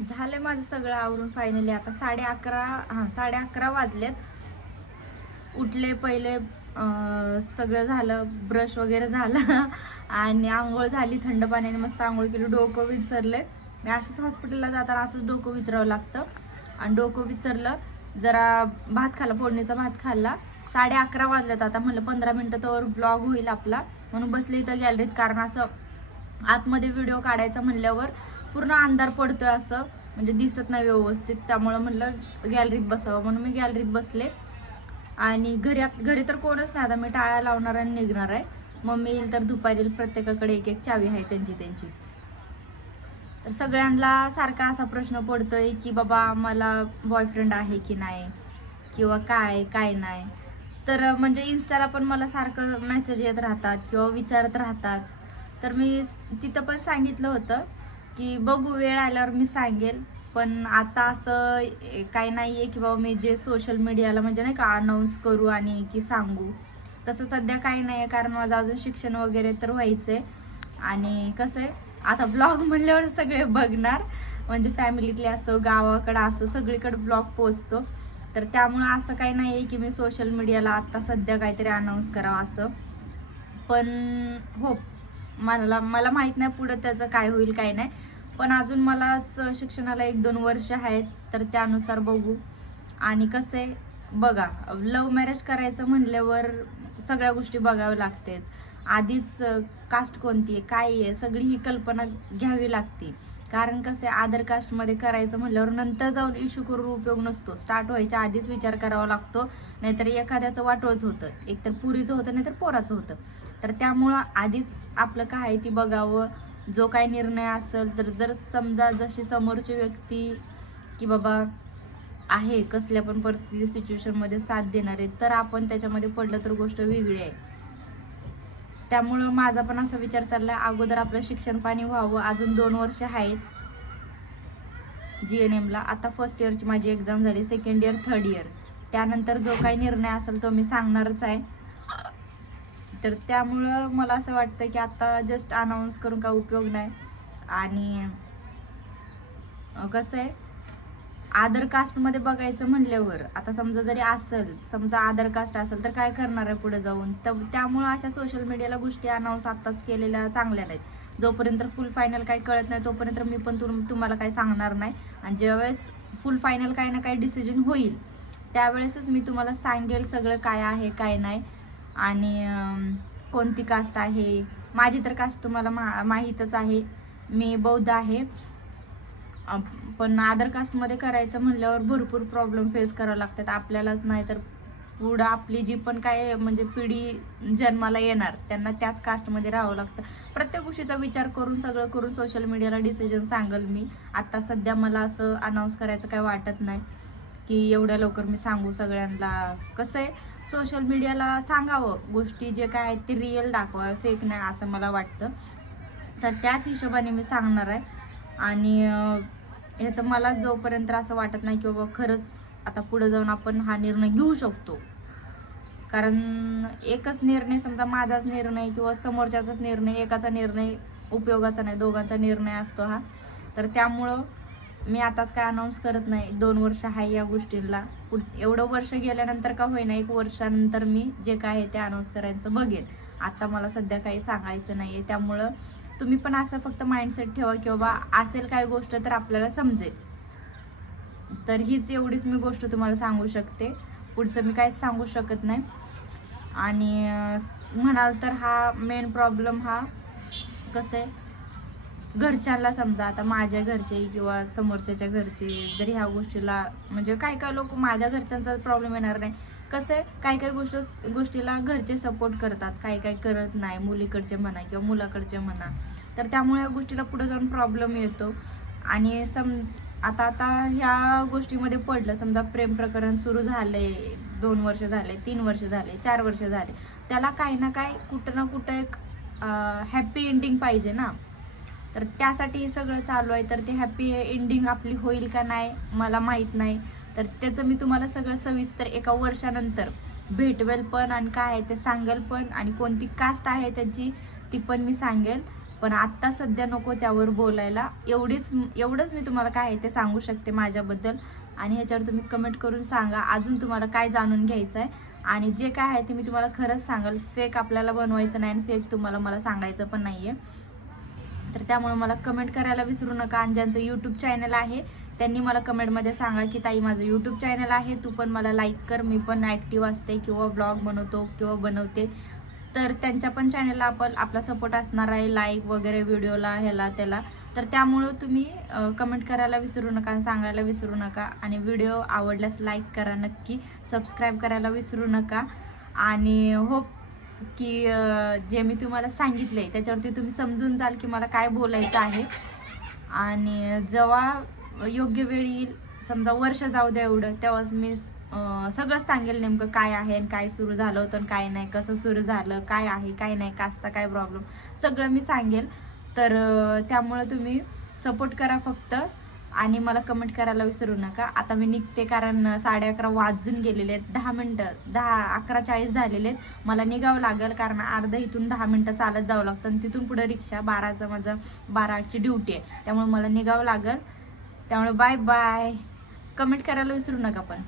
झाले माझं सगळं आवरून फायनली. आता 11:30 वाजलेत. उठले पहिले, सगळं झालं, ब्रश वगैरे झालं आणि आंघोळ झाली, थंड पाण्याने मस्त आंघोळ केली, डोकं विचारले. मी असंच हॉस्पिटलला जाताना असंच डोकं विचारावं लागतं आणि डोकं विचारलं, जरा भात खाल्ला, फोडणीचा भात खाल्ला. 11:30 वाजलेत. आता म्हणलं 15 मिनटं तर व्लॉग होईल आपला, म्हणून बसले इथं गॅलरीत. कारण असं आतमध्ये व्हिडिओ काढायचा म्हणल्यावर पूर्ण अंधार पडतोय, असं म्हणजे दिसत नाही व्यवस्थित. त्यामुळं म्हणलं गॅलरीत बसावं, म्हणून मी गॅलरीत बसले. आणि घरी तर कोणच नाही. आता मी टाळ्या लावणार आणि निघणार आहे. मम्मी येईल तर दुपारी येईल. प्रत्येकाकडे एक एक चावी आहे त्यांची. तर सगळ्यांना सारखा असा प्रश्न पडतोय की बाबा मला बॉयफ्रेंड आहे की नाही, किंवा काय नाही. तर म्हणजे इन्स्टाला पण मला सारखं मेसेज येत राहतात किंवा विचारत राहतात. तर मी तिथं पण सांगितलं होतं की बघू, वेळ आल्यावर मी सांगेल. पण आता असं काही नाही आहे की बाबा मी जे सोशल मीडियाला म्हणजे नाही का अनाऊन्स करू आणि की सांगू, तसं सध्या काही नाही आहे. कारण माझं अजून शिक्षण वगैरे तर व्हायचं आहे. आणि कसं आहे, आता ब्लॉग म्हणल्यावर सगळे बघणार, म्हणजे फॅमिलीतले असो, गावाकडं असो, सगळीकडे ब्लॉग पोचतो. तर त्यामुळं असं काही नाही आहे की मी सोशल मीडियाला आत्ता सध्या काहीतरी अनाऊन्स करावं असं. पण हो, मला माहीत नाही पुढं त्याचं काय होईल काय नाही. पण अजून मलाच शिक्षणाला 1-2 वर्ष आहेत, तर त्यानुसार बघू. आणि कसं आहे बघा, लव्ह मॅरेज करायचं म्हणल्यावर सगळ्या गोष्टी बघाव्या लागतात. आधीच कास्ट कोणती आहे, काय आहे, सगळी ही कल्पना घ्यावी लागते. कारण कसं आहे, आदर कास्टमध्ये करायचं म्हणल्यावर नंतर जाऊन इश्यू करून उपयोग नसतो. स्टार्ट व्हायच्या आधीच विचार करावा लागतो, नाहीतर एखाद्याचं वाटवच होतं, एकतर पुरीचं होतं नाहीतर पोराचं होतं. तर त्यामुळं आधीच आपलं काय आहे ती बघावं. जो काही निर्णय असेल, तर जर समजा जशी समोरची व्यक्ती की बाबा आहे, कसल्या पण परिस्थिती सिच्युएशनमध्ये साथ देणारे, तर आपण त्याच्यामध्ये पडलं तर गोष्ट वेगळी आहे. त्यामुळं माझा पण असा विचार चाललाय, अगोदर आपलं शिक्षण पाणी व्हावं. अजून 2 वर्ष आहेत GNMला. आता फर्स्ट इयरची माझी एक्झाम झाली, सेकंड इयर, थर्ड इयर. त्यानंतर जो काही निर्णय असेल तो मी सांगणारच आहे. तर त्यामुळं मला असं वाटतं की आता जस्ट अनाऊन्स करून काय उपयोग नाही. आणि कसं आहे, आदर कास्टमध्ये बघायचं म्हणल्यावर आता समजा जरी असेल, समजा आदर कास्ट असेल, तर काय करणार आहे पुढे जाऊन. तर त्यामुळं अशा सोशल मीडियाला गोष्टी अनाऊन्स आत्ताच केलेल्या चांगल्या नाहीत. जोपर्यंत फुल फायनल काही कळत नाही तोपर्यंत मी पण तुम्हाला काही सांगणार नाही. आणि ज्यावेळेस फुल फायनल काही ना काही डिसिजन होईल, त्यावेळेसच मी तुम्हाला सांगेल सगळं काय आहे काय नाही. आणि कोणती कास्ट आहे. माझी तर कास्ट तुम्हाला माहीतच आहे, मी बौद्ध आहे. पण आदर कास्टमध्ये करायचं म्हणल्यावर भरपूर प्रॉब्लेम फेस करावे लागतात आपल्यालाच, नाही तर पुढं आपली जी पण काय म्हणजे पिढी जन्माला येणार त्यांना त्याच कास्टमध्ये राहावं लागतं. प्रत्येक गोष्टीचा विचार करून सगळं करून सोशल मीडियाला डिसिजन सांगेल मी. आता सध्या मला असं अनाऊन्स करायचं काय वाटत नाही की एवढ्या लवकर मी सांगू सगळ्यांना. कसं आहे, सोशल मीडियाला सांगावं गोष्टी जे काय आहेत ते रिअल दाखवावं, फेक नाही, असं मला वाटतं. तर त्याच हिशोबाने मी सांगणार आहे. आणि ह्याचं मला जोपर्यंत असं वाटत नाही की बाबा खरंच आता पुढे जाऊन आपण हा निर्णय घेऊ शकतो. कारण एकच निर्णय, समजा माझाच निर्णय किंवा समोरच्याचाच निर्णय, एकाचा निर्णय उपयोगाचा नाही, दोघांचा निर्णय असतो हा. तर त्यामुळं मी आताच काय अनाऊन्स करत नाही. 2 वर्ष आहे या गोष्टीला. एवढं वर्ष गेल्यानंतर का होईना 1 वर्षानंतर मी जे काय आहे ते अनाऊन्स करायचं बघेन. आता मला सध्या काही सांगायचं नाही आहे. त्यामुळं तुम्ही पण असं फक्त माइंडसेट ठेवा की बाबा असेल काय गोष्ट तर आपल्याला समजेल. तर हीच एवढीच मी गोष्ट तुम्हाला सांगू शकते, पुढचं मी काहीच सांगू शकत नाही. आणि म्हणाल तर हा मेन प्रॉब्लेम हा कसं आहे, घरच्यांना समजा आता माझ्या घरचे किंवा समोरच्याच्या घरचे जर ह्या गोष्टीला म्हणजे काय लोक, माझ्या घरच्यांचा प्रॉब्लेम येणार नाही. कसं आहे, काही गोष्टीला घरचे सपोर्ट करतात, काही करत नाही, मुलीकडचे म्हणा किंवा मुलाकडचे म्हणा. तर त्यामुळे या गोष्टीला पुढे जाऊन प्रॉब्लेम येतो. आणि आता ह्या गोष्टीमध्ये पडलं, समजा प्रेम प्रकरण सुरू झाले, 2 वर्ष झाले, 3 वर्ष झाले, 4 वर्ष झाले, त्याला काही ना काही कुठं ना कुठं एक हॅपी एंडिंग पाहिजे ना. तर त्यासाठी सगळं चालू आहे. तर ते हॅपी एंडिंग आपली होईल का नाही मला माहीत नाही. तर त्याचं मी तुम्हाला सगळं सविस्तर 1 वर्षानंतर भेटवेल पण, आणि काय आहे ते सांगेल पण, आणि कोणती कास्ट आहे त्याची ती पण मी सांगेल. पण आत्ता सध्या नको त्यावर बोलायला. एवढंच मी तुम्हाला काय आहे ते सांगू शकते माझ्याबद्दल. आणि ह्याच्यावर तुम्ही कमेंट करून सांगा अजून तुम्हाला काय जाणून घ्यायचं आहे. आणि जे काय आहे ते मी तुम्हाला खरंच सांगाल. फेक आपल्याला बनवायचं नाही आणि फेक तुम्हाला मला सांगायचं पण नाही आहे. तर त्यामुळे मला कमेंट करायला विसरू नका. आणि ज्यांचं यूट्यूब चॅनल आहे त्यांनी मला कमेंटमध्ये सांगा की ताई माझं यूट्यूब चॅनल आहे, तू पण मला लाईक कर, मी पण ॲक्टिव्ह असते किंवा ब्लॉग बनवतो किंवा बनवते. तर त्यांच्या पण चॅनलला आपला सपोर्ट असणार आहे, लाईक वगैरे व्हिडिओला ह्याला त्याला. तर त्यामुळं तुम्ही कमेंट करायला विसरू नका, सांगायला विसरू नका. आणि व्हिडिओ आवडल्यास लाईक करा नक्की, सबस्क्राईब करायला विसरू नका. आणि होप की जे मी तुम्हाला सांगितलं आहे त्याच्यावरती तुम्ही समजून जाल की मला काय बोलायचं आहे. आणि जेव्हा योग्य वेळ येईल, समजा वर्ष जाऊ द्या एवढं, तेव्हाच मी सगळंच सांगेल नेमकं काय आहे आणि काय सुरू झालं होतं आणि काय नाही, कसं सुरू झालं, काय आहे काय नाही, कास्टचा काय प्रॉब्लेम, सगळं मी सांगेल. तर त्यामुळं तुम्ही सपोर्ट करा फक्त. आणि मला कमेंट करायला विसरू नका. आता मी निघते कारण 11:30 वाजून गेलेले आहेत. 10 मिनटं 11:40 झालेले आहेत. मला निघावं लागेल कारण अर्धा इथून 10 मिनटं चालत जावं लागतं आणि तिथून पुढे रिक्षा. 12चं माझं 12:08ची ड्युटी आहे, त्यामुळे मला निघावं लागेल. त्यामुळे बाय बाय. कमेंट करायला विसरू नका पण.